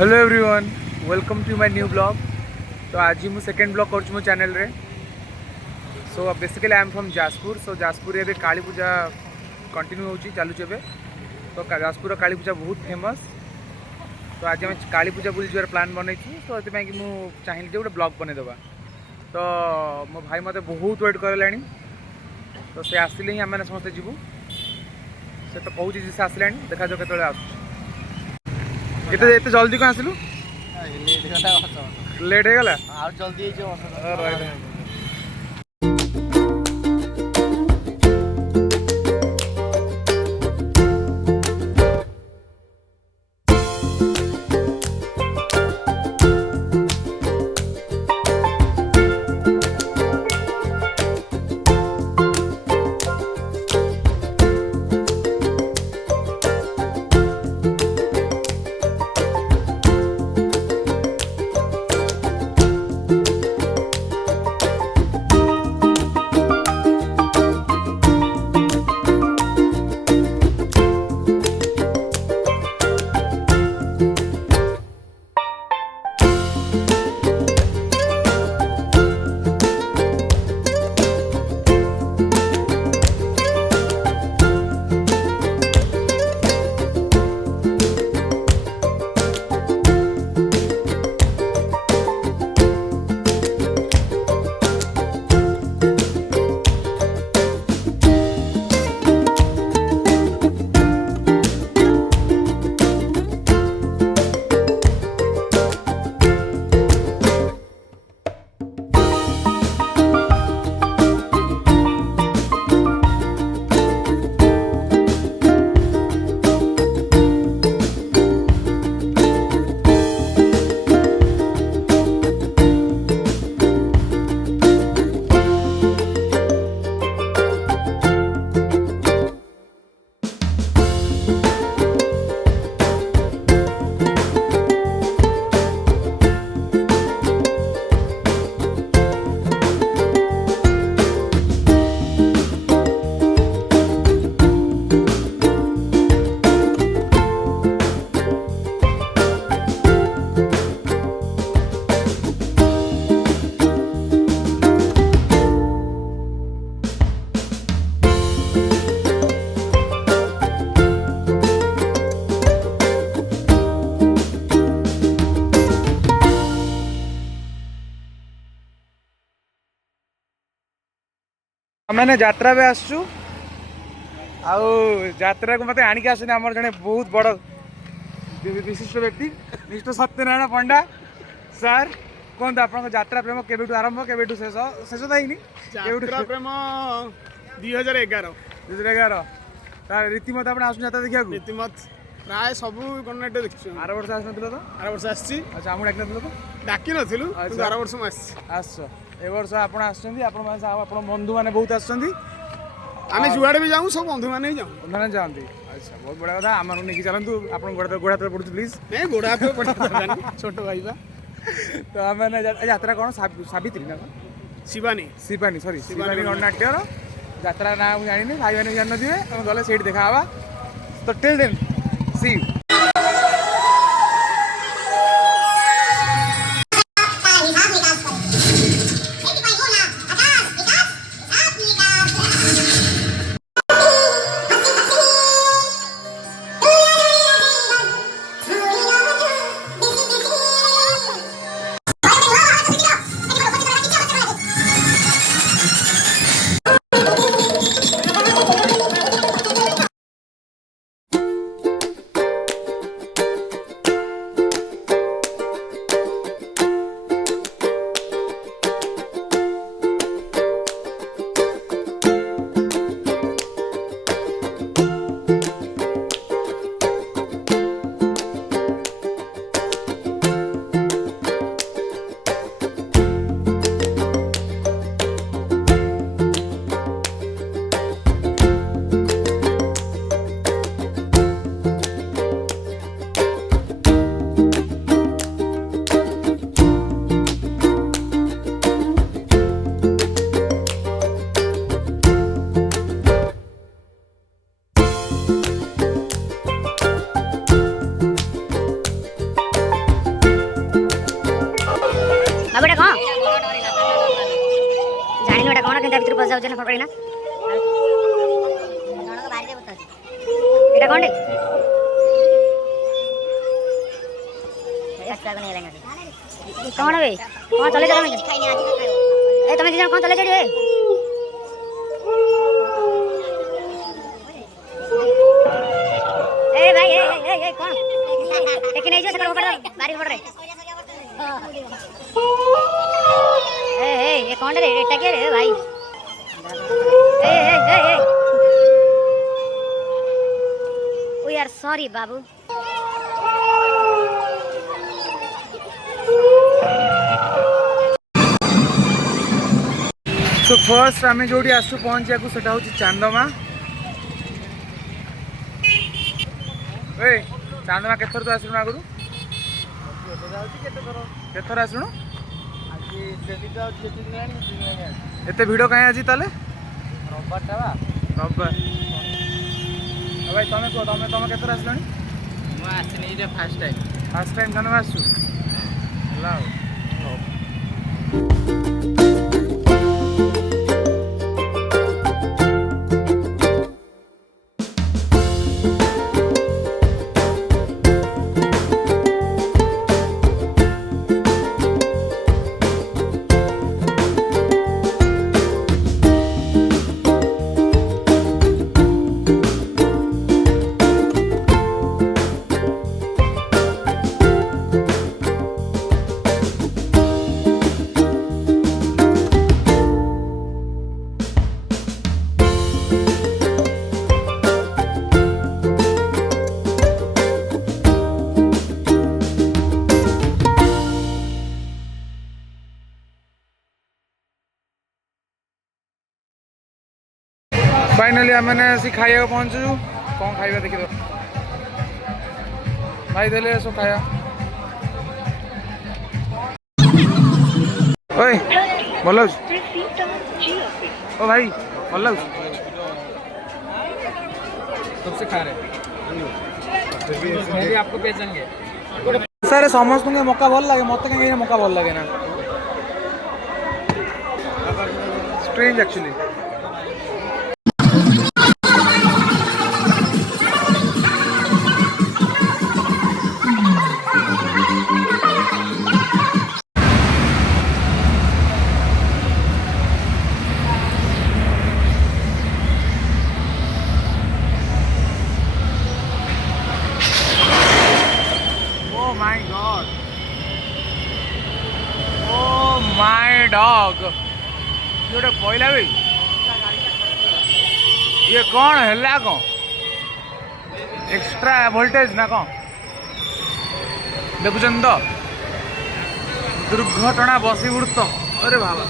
Hello everyone, welcome to my new blog. तो आज मुझे सेकेंड ब्लॉग कर मो चैनल रे। So basically I am from Jajpur. So Jajpur ए काली पूजा कंटिन्यू होची चालू छे। तो जाजपुर काली पूजा बहुत फेमस। तो आज आम काली पूजा बुली जर प्लान बनई। तो ये कि मुझे चाहिए गोटे ब्लॉग बनईदेवा। तो मो भाई मत बहुत वेट कर। तो से आसिले ही आम समस्ते जीवु। से तो कहूँ से आसला देखा जो के एते जल्दी कौन आसिलु? लेट हो गला जल्दी मैंने यात्रा भी आसु यात्रा को मत आणिक आस जड़े बहुत बड़ विशिष्ट व्यक्ति मिस्टर सत्यनारायण पंडा सर। कहते आप यात्रा प्रेम केबेठू आरंभ केबेठू शेष शेष तो है यात्रा प्रेम 2011 तार रीतिमत आप यात्रा देखा रीतिमत प्राय सब कन्नाट देखी आर वर्ष आस तो आर वर्ष आसी। अच्छा आम डाक तो डाकी नु आर वर्ष आस ए वर्ष आप बंधु मैंने बहुत आम जुआड़े भी जाऊँ सब बंधु मैंने जाऊँ मैंने जाती। अच्छा बहुत बड़ा कथा आम नहीं चलतु आप गोड़ हाथ पड़ू प्लीज नहीं गोड़ हाथ छोट भाई तो आम यात्रा कौन सावित्री ना शिवानी शिवानी सॉरी शिवानी गणनाट्यर यात्रा ना मुझे जानी भाई मैंने जान थे गले से देखा तो टिल देन सी यू। ତା ଭିତରୁ ପଶି ଯାଉଛ ନା ଫଟୋ ନା ଏଇଟା କଣଟେ କଣ ବେ କଣ ଚଲେଇଛ ତମେ ଏ ତମେ ଦି ଜଣ କଣ ଚଲେଇଛ ରେ ए भाई ए कौन लेकिन नहीं जो सकड़ ऊपर बारी ऊपर रे ए ये कौन रे एटा के रे भाई ए वी आर सॉरी बाबू सो फर्स्ट आम जो आसु पहुँचा सेटा हूँ चांदमा ए चांदमा केथर तो आसलु आगु केथर आसलु एते भिड़ कहीं आज ताले रविवार भाई तुम कह तुम केथर आसलनी फर्स्ट टाइम चांदमा आसु फाइनाली आम मैंने आसी खाया पहुँचु कौन खाଇବା देखिए भाई देले सब खाया ओए भल ओ भाई भल सबसे खा रहे आपको बेचेंगे सर समस्त को मौका भल लगे मत कहीं मौका भल लगे ना स्ट्रेंज एक्चुअली डॉग ये पहला भी ये कौन है कौन एक्स्ट्रा वोल्टेज ना कौन देखुं तो दुर्घटना बसी उड़त अरे बाबा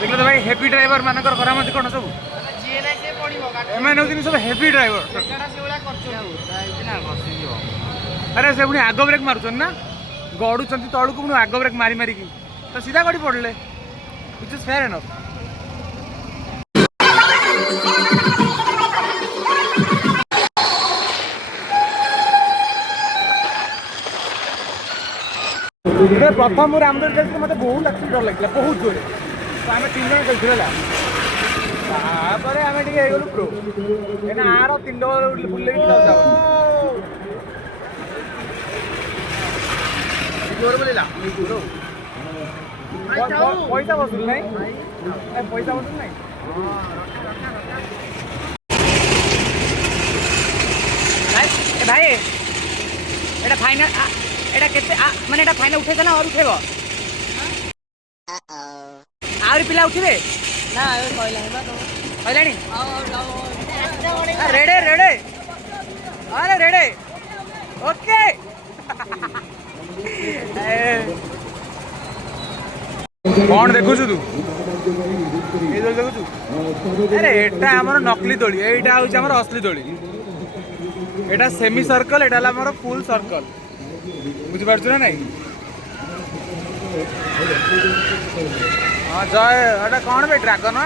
देखो तो भाई हेवी ड्राइवर मानकर करामती कौन सब एम सब हेवी ड्राइवर अरे से पुणी आग ब्रेक मारुन ना गड़ुंट तलू को पुणी आग ब्रेक मारी मारिकी तो सीधा गड़ी पड़े विच इज फेयर एनफ प्रथम रामदोल चलते मतलब बहुत अच्छी डर लगे बहुत जोरे तो आम 3 जन चलते आम टे प्रो कहीं आर 3 डबल बुले भी जोर बोला पैसा वसूल नहीं पैसा वसूल नहीं भाई एटा फाइनल एटा केते माने एटा फाइनल उठे ना और उठेबो आउरी पिला उठिबे ना ए कहलानी रेडे रेडे अरे रेडे ओके कौन देखु तू ये देखु अरे एटा हमर नकली दोली एटा होछ हमर असली दोली এটা সেমি सर्कल এটা হলো আমার ফুল सर्कल বুঝি পারছ না নাই হ্যাঁ জয় এটা কোন বে ড্রাগন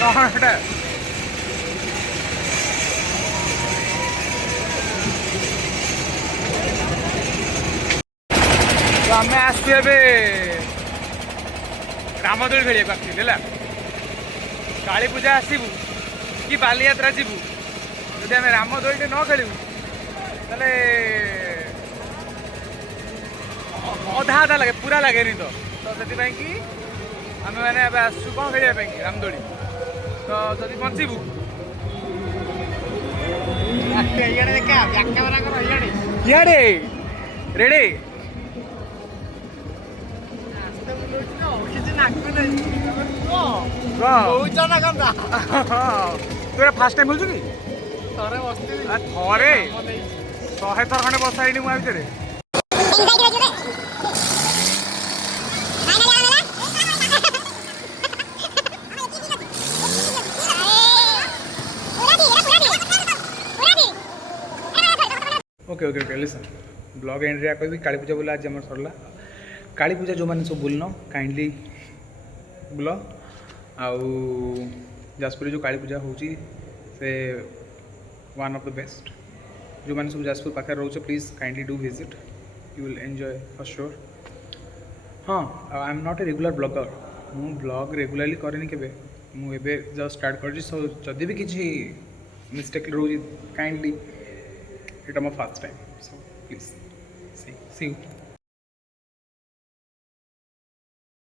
কোন এটা তো আমি আসছি ଏବେ ରାମଦୋଳି ଖେଳିବାକୁ ଆସିଥିଲି ହେଲା କାଳୀ ପୂଜା ଆସିବୁ କି ବାଲିଯାତ୍ରା ଯିବୁ ଯଦି ଆମେ ରାମଦୋଳିଟେ ନ ଖେଳିବୁ ତାହେଲେ ଅଧା ଅଧା ଲାଗେ ପୁରା ଲାଗେନି ତ ସେଥିପାଇଁ କି ଆମେ ମାନେ ଏବେ ଆସୁଛୁ କ'ଣ ଖେଳିବା ପାଇଁ କି ରାମଦୋଳି ତ ଯଦି ବଞ୍ଚିବୁ ଇଆଡ଼େ ରେଡି ତୁ ଫାଷ୍ଟ ଟାଇମ୍ ବୁଲୁଛୁ କି ଥରେ 100 ଥର ଖଣ୍ଡେ ବସା ହେଇନି ମୁଁ ଆ ଭିତରେ okay okay okay listen blog and रे कहबी काली पूजा बोला आज हमर सरला काली पूजा जो माने सब बोलनो काइंडली बोल आउ जाजपुर जो काली पूजा होची से वन ऑफ द बेस्ट जो माने सब जाजपुर पाखे रोचे please kindly do visit you will enjoy for sure हाँ I am not a regular blogger मु ब्लॉग रेगुलरली करेनि केबे मु एबे जस्ट स्टार्ट करछि सो जदि भी किछि मिस्टेक रोजी kindly it my first time so please see you